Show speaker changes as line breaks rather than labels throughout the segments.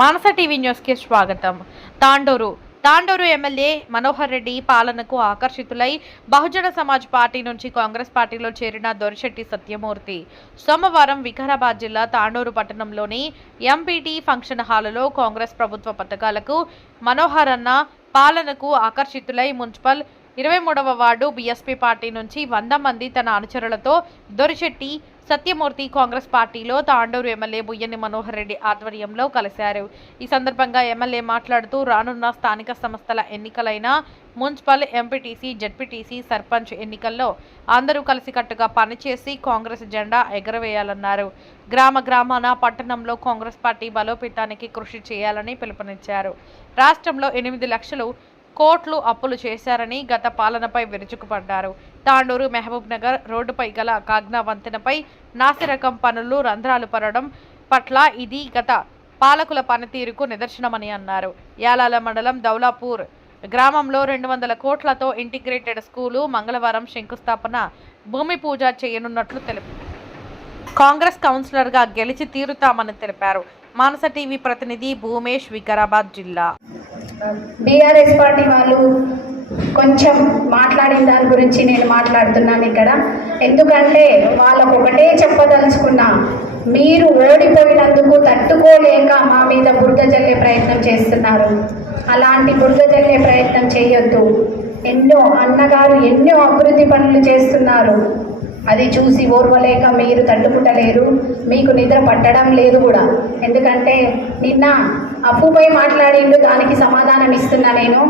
మానస TV న్యూస్కి స్వాగతం. Tandur. Tandur MLA Manohar Reddy పాలనకు ఆకర్షితులై బహుజన సమాజ్ పార్టీ నుంచి కాంగ్రెస్ పార్టీలో చేరిన దొరిశెట్టి సత్యమూర్తి. సోమవారం వికారాబాద్ జిల్లా తాండూరు పట్టణంలోని ఎంపీటీ ఫంక్షన్ హాలులో కాంగ్రెస్ ప్రభుత్వ పథకాలకు మనోహర్ అన్న పాలనకు ఆకర్షితులై మున్సిపల్ ఇరవై మూడవ వార్డు బీఎస్పీ పార్టీ నుంచి వంద మంది తన అనుచరులతో దొరిశెట్టి సత్యమూర్తి కాంగ్రెస్ పార్టీలో తాండూరు ఎమ్మెల్యే బుయ్యని మనోహర్ రెడ్డి ఆధ్వర్యంలో కలిశారు. ఈ సందర్భంగా ఎమ్మెల్యే మాట్లాడుతూ రానున్న స్థానిక సంస్థల ఎన్నికలైన మున్సిపల్ ఎంపీటీసీ జడ్పీటీసీ సర్పంచ్ ఎన్నికల్లో అందరూ కలిసికట్టుగా పనిచేసి కాంగ్రెస్ జెండా ఎగరవేయాలన్నారు. గ్రామ గ్రామాన పట్టణంలో కాంగ్రెస్ పార్టీ బలోపేతానికి కృషి చేయాలని పిలుపునిచ్చారు. రాష్ట్రంలో ఎనిమిది లక్షలు కోట్లు అప్పులు చేశారని గత పాలనపై విరుచుకుపడ్డారు. తాండూరు మహబూబ్ నగర్ రోడ్డుపై గల కాగ్నా వంతెనపై నాసిరకం పనులు రంధ్రాలు పడడం పట్ల ఇది గత పాలకుల పనితీరుకు నిదర్శనమని అన్నారు. యాలాల మండలం దౌలాపూర్ గ్రామంలో రెండు వందల కోట్లతో ఇంటిగ్రేటెడ్ స్కూలు మంగళవారం శంకుస్థాపన భూమి పూజ చేయనున్నట్లు తెలిపారు కాంగ్రెస్ కౌన్సిలర్గా గెలిచి తీరుతామని తెలిపారు. మానస టీవీ ప్రతినిధి భూమేష్ వికారాబాద్ జిల్లా.
బీఆర్ఎస్ పార్టీ వాళ్ళు కొంచెం మాట్లాడిన దాని గురించి నేను మాట్లాడుతున్నాను ఇక్కడ. ఎందుకంటే వాళ్ళకు ఒకటే చెప్పదలుచుకున్నా మీరు ఓడిపోయినందుకు తట్టుకోలేక మా మీద బురద జల్లే ప్రయత్నం చేస్తున్నారు. అలాంటి బురద జల్లే ప్రయత్నం చేయొద్దు. ఎన్నో అన్నగారు ఎన్నో అభివృద్ధి పనులు చేస్తున్నారు. అది చూసి ఓర్వలేక మీరు తట్టుకుంటలేరు మీకు నిద్ర పట్టడం లేదు కూడా. ఎందుకంటే నిన్న అప్పుపై మాట్లాడిండు దానికి సమాధానం ఇస్తున్నా నేను.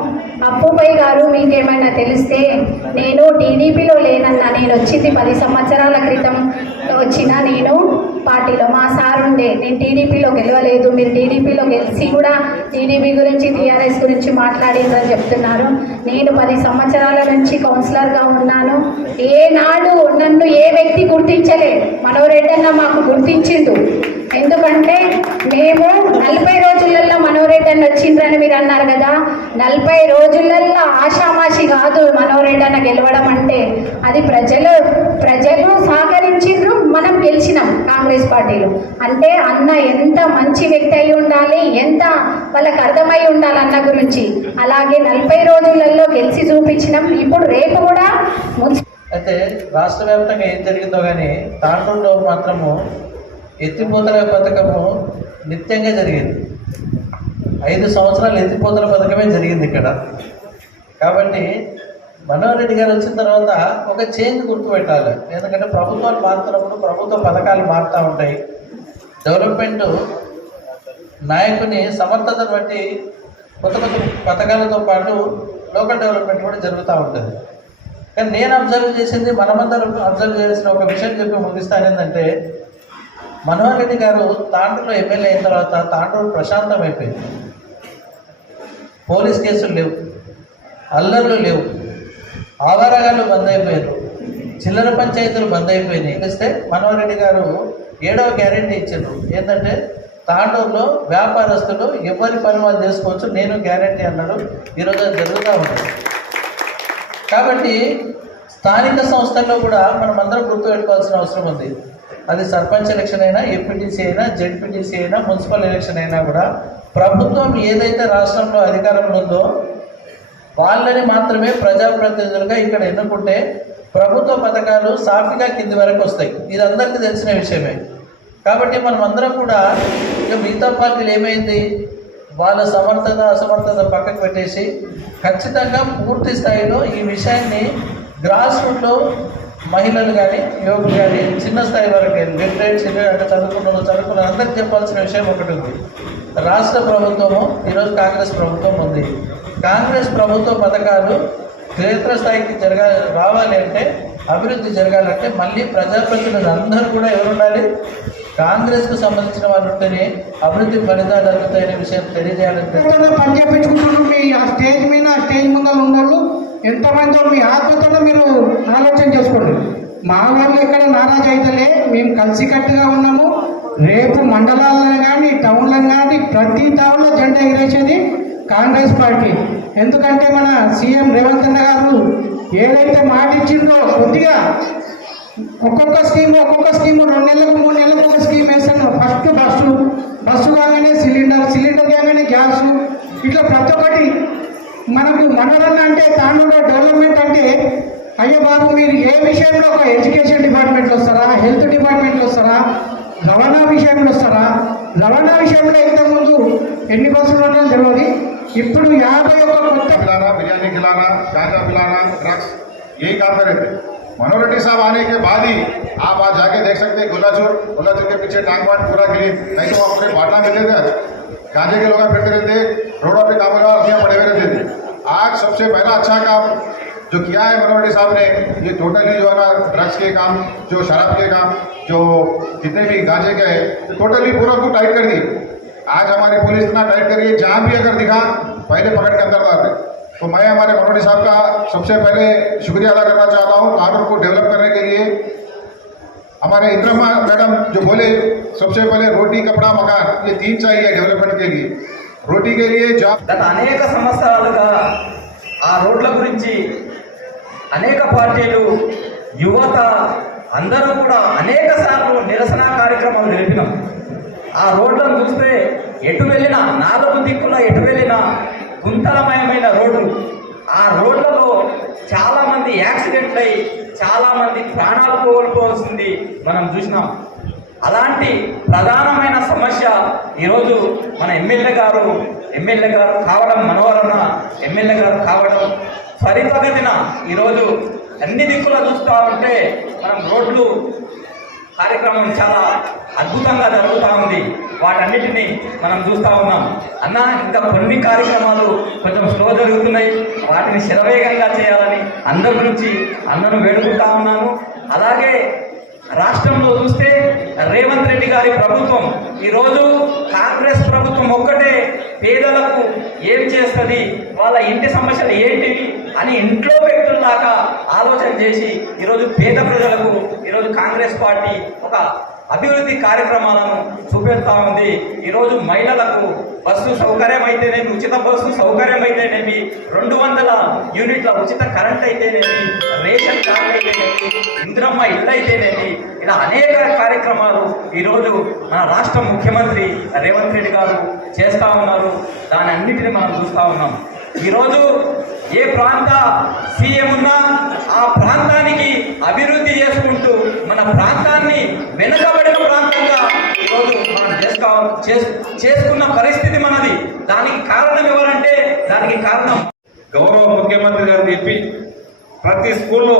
అప్పుపై గారు మీకేమైనా తెలిస్తే నేను టీడీపీలో లేనన్నా నేను వచ్చింది పది సంవత్సరాల క్రితం వచ్చిన నేను పార్టీలో మా ఉండే నేను టీడీపీలో గెలవలేదు మీరు టీడీపీలో గెలిచి కూడా టీడీపీ గురించి టీఆర్ఎస్ గురించి మాట్లాడిందని చెప్తున్నారు. నేను పది సంవత్సరాల నుంచి కౌన్సిలర్గా ఉన్నాను. ఏనాడు నన్ను ఏ వ్యక్తి గుర్తించలేదు మనోరెడ్డన్న మాకు గుర్తించిండు. ఎందుకంటే మేము నలభై రోజులలో మనోరెడ్డి అన్న వచ్చిండ్రని మీరు అన్నారు కదా. నలభై రోజులల్లో ఆషామాషి కాదు మనోరెడ్డి గెలవడం అంటే. అది ప్రజలు ప్రజలు సహకరించి మనం గెలిచినాం కాంగ్రెస్ పార్టీలో. అంటే అన్న ఎంత మంచి వ్యక్తి అయి ఉండాలి ఎంత వాళ్ళకి అర్థమై ఉండాలి అన్న గురించి. అలాగే నలభై రోజులలో గెలిచి చూపించినాం. ఇప్పుడు రేపు కూడా
అయితే రాష్ట్ర వ్యాప్తంగా ఏం జరిగిందో కానీ తాండూరులో మాత్రము ఎత్తిపోతల పథకము నిత్యంగా జరిగింది. ఐదు సంవత్సరాలు ఎత్తిపోతల పథకమే జరిగింది ఇక్కడ. కాబట్టి మనోహర్ రెడ్డి గారు వచ్చిన తర్వాత ఒక చేంజ్ గుర్తుపెట్టాలి. ఎందుకంటే ప్రభుత్వాలు మారుతున్నప్పుడు ప్రభుత్వ పథకాలు మారుతూ ఉంటాయి. డెవలప్మెంట్ నాయకుని సమర్థతను బట్టి కొత్త కొత్త పథకాలతో పాటు లోకల్ డెవలప్మెంట్ కూడా జరుగుతూ ఉంటుంది. కానీ నేను అబ్జర్వ్ చేసింది మనమందరం అబ్జర్వ్ చేసిన ఒక విషయం చెప్పి ముగిస్తాను ఏంటంటే మనోహర్ రెడ్డి గారు తాండూరులో ఎమ్మెల్యే అయిన తర్వాత తాండూరు ప్రశాంతం అయిపోయింది పోలీస్ కేసులు లేవు. అల్లర్లు లేవు. ఆధారాలు బంద్ అయిపోయారు చిల్లర పంచాయతీలు బంద్ అయిపోయినాయి ఇస్తే మనోహరెడ్డి గారు ఏడవ గ్యారెంటీ ఇచ్చారు. ఏంటంటే తాండూరులో వ్యాపారస్తులు ఎవరి పని వాళ్ళు చేసుకోవచ్చు నేను గ్యారెంటీ అన్నాడు. ఈరోజు అది జరుగుతూ ఉంది. కాబట్టి స్థానిక సంస్థల్లో కూడా మనం అందరం గుర్తుపెట్టుకోవాల్సిన అవసరం ఉంది. అది సర్పంచ్ ఎలక్షన్ అయినా ఎంపీటీసీ అయినా జెడ్పీటీసీ అయినా మున్సిపల్ ఎలక్షన్ అయినా కూడా ప్రభుత్వం ఏదైతే రాష్ట్రంలో అధికారంలో ఉందో వాళ్ళని మాత్రమే ప్రజాప్రతినిధులుగా ఇక్కడ ఎన్నుకుంటే ప్రభుత్వ పథకాలు సాఫీగా కింది వరకు వస్తాయి. ఇది అందరికీ తెలిసిన విషయమే. కాబట్టి మనం అందరం కూడా ఇక మిగతా పార్టీలు ఏమైంది? వాళ్ళ సమర్థత అసమర్థత పక్కకు పెట్టేసి ఖచ్చితంగా పూర్తి స్థాయిలో ఈ విషయాన్ని గ్రాస్ రూట్లో మహిళలు కానీ యువకులు కానీ చిన్న స్థాయి వరకు లిటరేట్ చిన్న అంటే చదువుకున్న చదువుకున్న అందరికి చెప్పాల్సిన విషయం ఒకటి ఉంది. రాష్ట్ర ప్రభుత్వము ఈరోజు కాంగ్రెస్ ప్రభుత్వం ఉంది. కాంగ్రెస్ ప్రభుత్వ పథకాలు క్షేత్రస్థాయికి జరగా రావాలి అంటే అభివృద్ధి జరగాలంటే మళ్ళీ ప్రజాప్రతినిధులు అందరూ కూడా ఎవరు ఉండాలి కాంగ్రెస్కు సంబంధించిన వాళ్ళు ఉంటేనే అభివృద్ధి ఫలితాలు అందుతాయనే విషయం తెలియజేయాలంటే
మీ ఆ స్టేజ్ మీద స్టేజ్ ముందర ఉన్నోళ్ళు ఎంతమందో మీ ఆత్మతో మీరు ఆలోచన చేసుకోండి. మా వాళ్ళు ఎక్కడ నారాజు అయితేలే మేము కలిసికట్టుగా ఉన్నాము. రేపు మండలాలను కానీ టౌన్లో కానీ ప్రతి టౌన్లో జెండా ఎగిరేసేది కాంగ్రెస్ పార్టీ. ఎందుకంటే మన సీఎం రేవంత్ అన్న గారు ఏదైతే మాట ఇచ్చిందో కొద్దిగా ఒక్కొక్క స్కీమ్ ఒక్కొక్క స్కీమ్ రెండు నెలలకు మూడు నెలలకు ఒక స్కీమ్ వేస్తాను. ఫస్ట్ బస్సు బస్సు కాగానే సిలిండర్ సిలిండర్ కాగానే గ్యాస్. ఇట్లా ప్రతి ఒక్కటి మనకు మనరన్న అంటే తాండూరులో డెవలప్మెంట్ అంటే అయ్యో బాబు మీరు ఏ విషయంలో ఒక ఎడ్యుకేషన్ డిపార్ట్మెంట్లో వస్తారా హెల్త్ డిపార్ట్మెంట్లో వస్తారా రవాణా విషయంలో వస్తారా? రవాణా విషయంలో ఇంతకుముందు ఎన్ని బస్సులు ఉన్నాయో తెలియదు. ఇప్పుడు యాభై ఒక్క కొత్త
पिलाना बिरयानी खिलाना गांजा पिलाना ड्रग्स यही काम कर रहे थे मनोहर रेड्डी साहब आने के बाद ही आप आज जाके देख सकते हैं गोलाचूर गोलाचूर के पीछे टांग बाट पूरा क्लीन नहीं तो वहाँ पूरे बाटला मिलते थे गांजे के लोग फिरते रहते रोडों पे काम अभियान पड़े हुए रहते थे आज सबसे पहला अच्छा काम जो किया है मनोहर रेड्डी साहब ने ये टोटली जो है ना ड्रग्स के काम जो शराब के काम जो जितने भी गांजे के है टोटली पूरा को टाइट कर दी आज हमारी पुलिस इतना टाइट करी है जहाँ भी अगर दिखा पहले पकड़ के अंदर डालते तो मैं हमारे मनोहर साहब का सबसे पहले शुक्रिया अदा करना चाहता हूँ कानून को डेवलप करने के लिए हमारे इंद्रमा मैडम जो बोले सबसे पहले रोटी कपड़ा मकान ये तीन चाहिए डेवलपमेंट के लिए रोटी के लिए जॉब
గత అనేక సంవత్సరాలుగా ఆ రోడ్ల గురించి అనేక పార్టీలు యువత అందరూ కూడా అనేక సార్లు నిరసన కార్యక్రమాలు జరిపినాం ఆ రోడ్లను చూస్తే ఎటు వెళ్ళినా నాలుగు దిక్కుల ఎటు వెళ్ళినా గుంతలమయమైన రోడ్లు. ఆ రోడ్లలో చాలామంది యాక్సిడెంట్లు అయి చాలామంది ప్రాణాలు కోల్పోవాల్సింది మనం చూసినాం. అలాంటి ప్రధానమైన సమస్య ఈరోజు మన ఎమ్మెల్యే గారు ఎమ్మెల్యే గారు కావడం మనోహరణ ఎమ్మెల్యే గారు కావడం త్వరితగతిన ఈరోజు అన్ని దిక్కులా చూస్తూ ఉంటే మనం రోడ్లు కార్యక్రమం చాలా అద్భుతంగా జరుగుతూ ఉంది. వాటన్నిటిని మనం చూస్తూ ఉన్నాం. అన్న ఇంకా కొన్ని కార్యక్రమాలు కొంచెం స్లో జరుగుతున్నాయి. వాటిని శరవేగంగా చేయాలని అందరి నుంచి అందరూ వేడుకుంటా ఉన్నాను. అలాగే రాష్ట్రంలో చూస్తే రేవంత్ రెడ్డి గారి ప్రభుత్వం ఈరోజు కాంగ్రెస్ ప్రభుత్వం ఒక్కటే పేదలకు ఏం చేస్తుంది? వాళ్ళ ఇంటి సమస్యలు ఏంటివి? అని ఇంట్లో వ్యక్తుల్లాగా ఆలోచన చేసి ఈరోజు పేద ప్రజలకు ఈరోజు కాంగ్రెస్ పార్టీ ఒక అభివృద్ధి కార్యక్రమాలను చూపెడతా ఉంది. ఈరోజు మహిళలకు బస్సు సౌకర్యం అయితేనేమి ఉచిత బస్సు సౌకర్యం అయితేనేమి రెండు వందల యూనిట్ల ఉచిత కరెంట్ అయితేనేమి రేషన్ కార్డు అయితేనేమి ఇంద్రమ్మ ఇల్లు అయితేనేమి ఇలా అనేక కార్యక్రమాలు ఈరోజు మన రాష్ట్ర ముఖ్యమంత్రి రేవంత్ రెడ్డి గారు చేస్తూ ఉన్నారు. దాని అన్నిటిని మనం చూస్తూ ఉన్నాం. ఈరోజు ఏ ప్రాంత సీఎం ఉన్నా ఆ ప్రాంతానికి అభివృద్ధి చేసుకుంటూ మన ప్రాంతాన్ని వెనుకబడిన ప్రాంతంగా ఈరోజు మనం చేసుకో చేసుకున్న పరిస్థితి మనది. దానికి కారణం ఎవరంటే దానికి కారణం
గౌరవ ముఖ్యమంత్రి గారు చెప్పి ప్రతి స్కూల్లో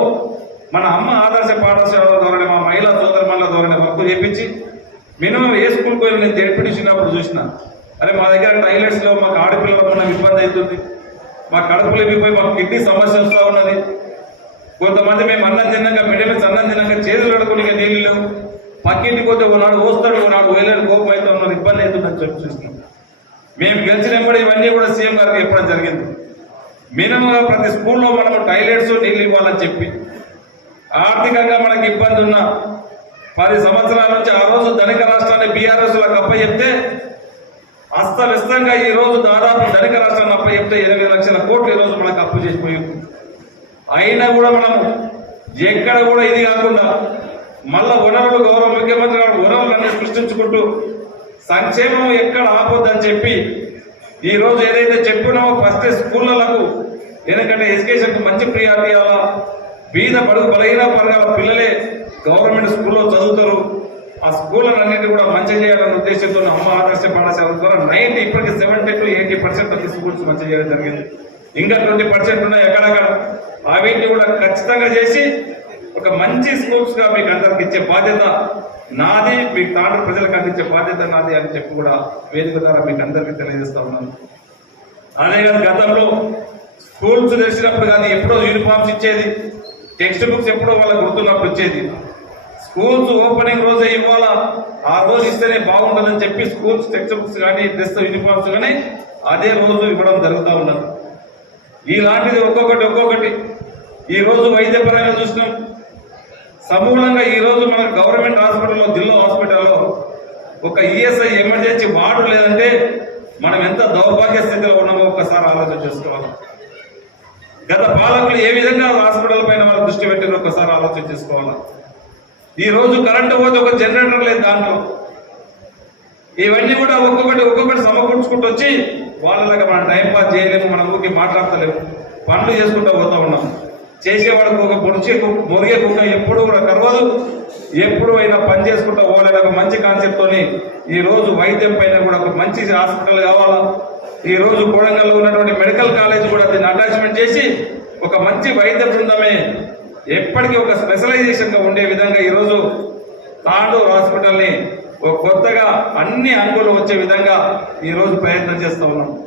మన అమ్మ ఆదర్శ పాఠశాల ధోరణి మా మహిళా సోదరుల ధోరణి వరకు చేపించి మినిమం ఏ స్కూల్కి పోయినా నేను జడ్పీటీసినప్పుడు చూసిన. అరే మా దగ్గర టైలెట్స్లో మాకు ఆడపిల్లలకు ఉన్న ఇబ్బంది అవుతుంది. మా కడుపులు ఇవ్విపోయి మాకు కిడ్నీ సమస్య వస్తూ ఉన్నది. కొంతమంది మేము అన్నం తిన్నాక మిడిమిట్స్ అన్నం తిన్నాక చేతులు కడుకునే నీళ్ళు లేవు. పక్కింటికి పోతే ఒకనాడు వస్తాడు ఒకనాడు వేలాడు కోపం అయితే ఉన్నది ఇబ్బంది అవుతుందని చెప్పి చూసినాం. మేము గెలిచినప్పుడు ఇవన్నీ కూడా సీఎం గారికి చెప్పడం జరిగింది. మినిమంగా ప్రతి స్కూల్లో మనం టాయిలెట్స్ నీళ్ళు ఇవ్వాలని చెప్పి. ఆర్థికంగా మనకి ఇబ్బంది ఉన్న పది సంవత్సరాల నుంచి ఆ రోజు ధనిక రాష్ట్రాన్ని బీఆర్ఎస్లకు అప్ప చెప్తే అస్తవ్యస్తంగా ఈ రోజు దాదాపు ధనిక రాష్ట్రం అప్ప చెప్తే ఇరవై లక్షల కోట్లు ఈ రోజు మనకు అప్పు చేసిపోయాం అయినా కూడా మనం ఎక్కడ కూడా ఇది కాకుండా మళ్ళా వనరులు గౌరవ ముఖ్యమంత్రి గారు వనరులన్నీ సృష్టించుకుంటూ సంక్షేమం ఎక్కడ ఆపొద్దని చెప్పి ఈ రోజు ఏదైతే చెప్పినామో ఫస్ట్ స్కూళ్ళకు ఎందుకంటే ఎడ్యుకేషన్కు మంచి ప్రియారిటీ ఇవ్వాలా బీద బడుగు బలహీన వర్గాల పిల్లలే గవర్నమెంట్ స్కూల్లో చదువుతారు. ఆ అందరికీ కూడా మంచి చేయాలనే ఉద్దేశంతో అమ్మ ఆదర్శ పాఠశాల ద్వారా నైన్టీ ఇప్పటికి seventy to eighty percent of schools మంచి చేయడం జరిగింది. ఇంకా ట్వంటీ పర్సెంట్ ఉన్నాయి ఎక్కడక్కడ. అవిటిని కూడా ఖచ్చితంగా చేసి ఒక మంచి స్కూల్స్గా మీకు అందరికి ఇచ్చే బాధ్యత నాది మీకు తాండ్రు ప్రజలకు అందించే బాధ్యత నాది అని చెప్పి కూడా వేదిక ద్వారా మీకు అందరికీ తెలియజేస్తా ఉన్నాను. అదే కాదు గతంలో స్కూల్స్ తెరిచినప్పుడు కానీ ఎప్పుడో యూనిఫామ్స్ ఇచ్చేది టెక్స్ట్ బుక్స్ ఎప్పుడో వాళ్ళకి గుర్తున్నప్పుడు ఇచ్చేది. స్కూల్స్ ఓపెనింగ్ రోజే ఇవ్వాలా. ఆ రోజు ఇస్తేనే బాగుంటుందని చెప్పి స్కూల్స్ టెక్స్ట్ బుక్స్ కానీ డ్రెస్ యూనిఫామ్స్ కానీ అదే రోజు ఇవ్వడం జరుగుతూ ఉన్నారు ఇలాంటిది ఒక్కొక్కటి ఒక్కొక్కటి. ఈ రోజు వైద్యపరంగా చూసినాం. సమూలంగా ఈ రోజు మన గవర్నమెంట్ హాస్పిటల్లో జిల్లా హాస్పిటల్లో ఒక ఈఎస్ఐ ఎమర్జెన్సీ వార్డు లేదంటే మనం ఎంత దౌర్భాగ్య స్థితిలో ఉన్నామో ఒకసారి ఆలోచన చేసుకోవాలి. గత పాలకులు ఏ విధంగా హాస్పిటల్ పైన వాళ్ళు దృష్టి పెట్టారో ఒకసారి ఆలోచన చేసుకోవాలి. ఈ రోజు కరెంటు పోతే ఒక జనరేటర్ లేదు దాంట్లో. ఇవన్నీ కూడా ఒక్కొక్కటి ఒక్కొక్కటి సమకూర్చుకుంటూ వచ్చి వాళ్ళలాగా మనం టైం పాస్ చేయలేము మన ఊరికి మాట్లాడతలేము. పనులు చేసుకుంటూ పోతా ఉన్నాం. చేసేవాడికి ఒక పొడిచే మురిగే కుక్క ఎప్పుడు కూడా కరవదు. ఎప్పుడు అయినా పని చేసుకుంటూ పోవాలని ఒక మంచి కాన్సెప్ట్ తోని ఈ రోజు వైద్యం పైన కూడా ఒక మంచి హాస్పిటల్ కావాలా? ఈ రోజు కోడంగల్లో ఉన్నటువంటి మెడికల్ కాలేజ్ కూడా దీన్ని అటాచ్మెంట్ చేసి ఒక మంచి వైద్య బృందమే ఎప్పటికీ ఒక స్పెషలైజేషన్గా ఉండే విధంగా ఈరోజు తాండూరు హాస్పిటల్ని ఒక కొత్తగా అన్ని అంగులు వచ్చే విధంగా ఈరోజు ప్రయత్నం చేస్తూ ఉన్నాం.